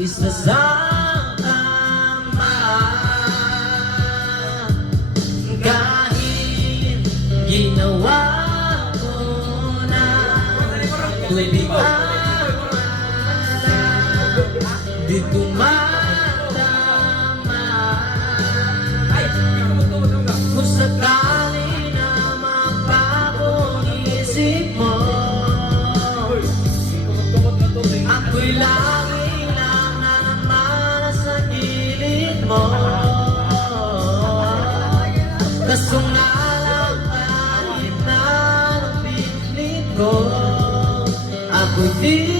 isasama. Kahit ginawa ko na ako'y di di tumatama. Kung sakali na magbago isip mo, ako'y lagi lang na naman sa gilid mo. Kaso nga lang kahit na napipili ko, ako'y di